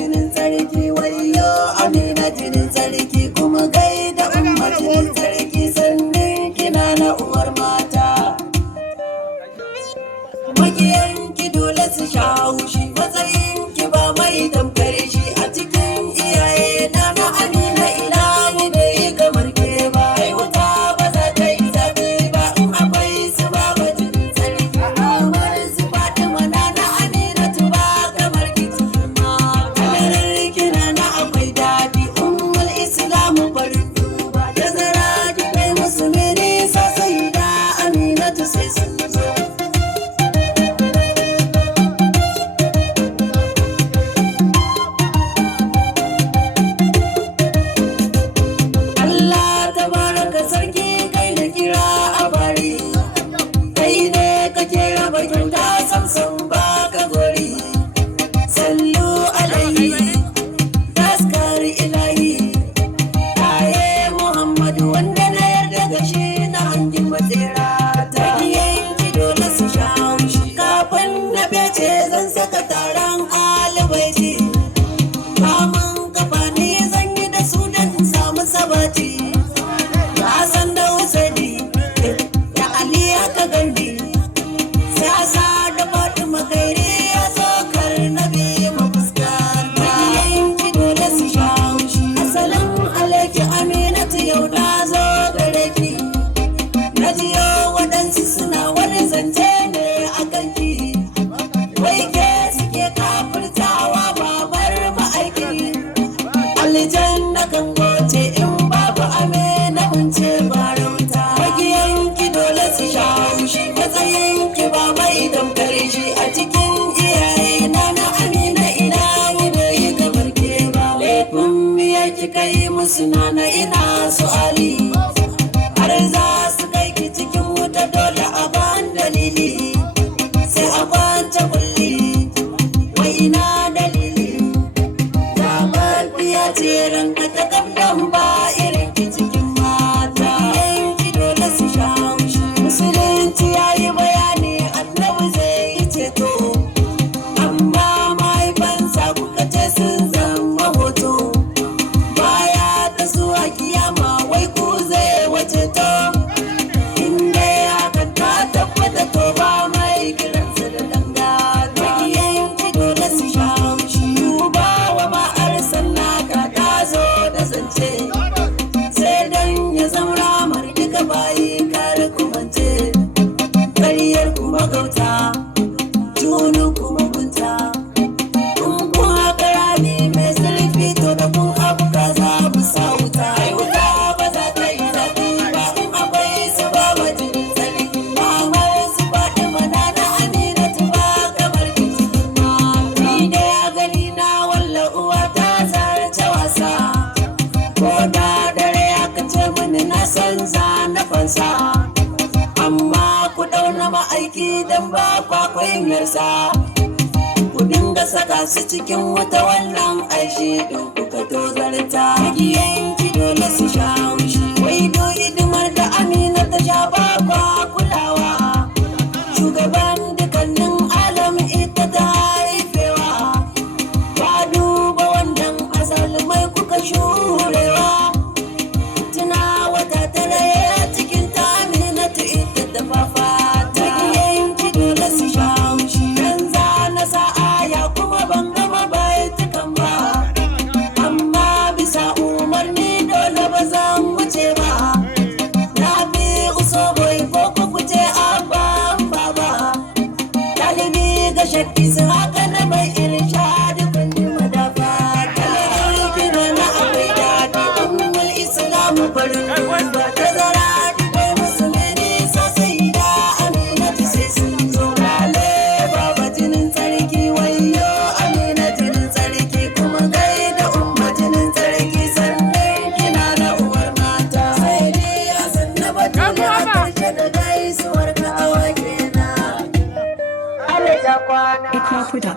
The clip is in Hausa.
jinin sarki wayo Amina jinin sarki kuma gaida umma jinin sarki sannan kina na uwar mata makiyanki dole su sha haushi matsayinki ba mai tamkar shi a cikin iyaye na Amina ilahi bai kamar ke ba ai wuta ba za ta yi zafi ba in akwai su ba jinin sarki amar su Fatima na Aminatu ba kamar ki cikin ma kalarar kina na akwai daɗi ummul islamu farin duba da zara ki kai musu mene sa sai da Aminatu sai sun zo Sunana ina su Ali har za su kai ki cikin wuta dole a ban dalili sai a kwance kulli wai ina dalili da barbiya ce ranka ta kabdan ba irin ki cikin mata yanki dole su sha haushi musulunci yayi bayani annabi zai yi ceto amma mahaifansa kuka ce sun zama hoto amma ku dauna ma'aiki don ba kwakwanyarsa ku dinga saka su cikin wata wannan aishi ɗin kuka tozarta yanki dole su sha haushi wai do hidimar da Amina ta sha ba kwa kulawa shugaban dukkanin alam ita ta haifewa ba duba wannan asali mai kuka shurewa Is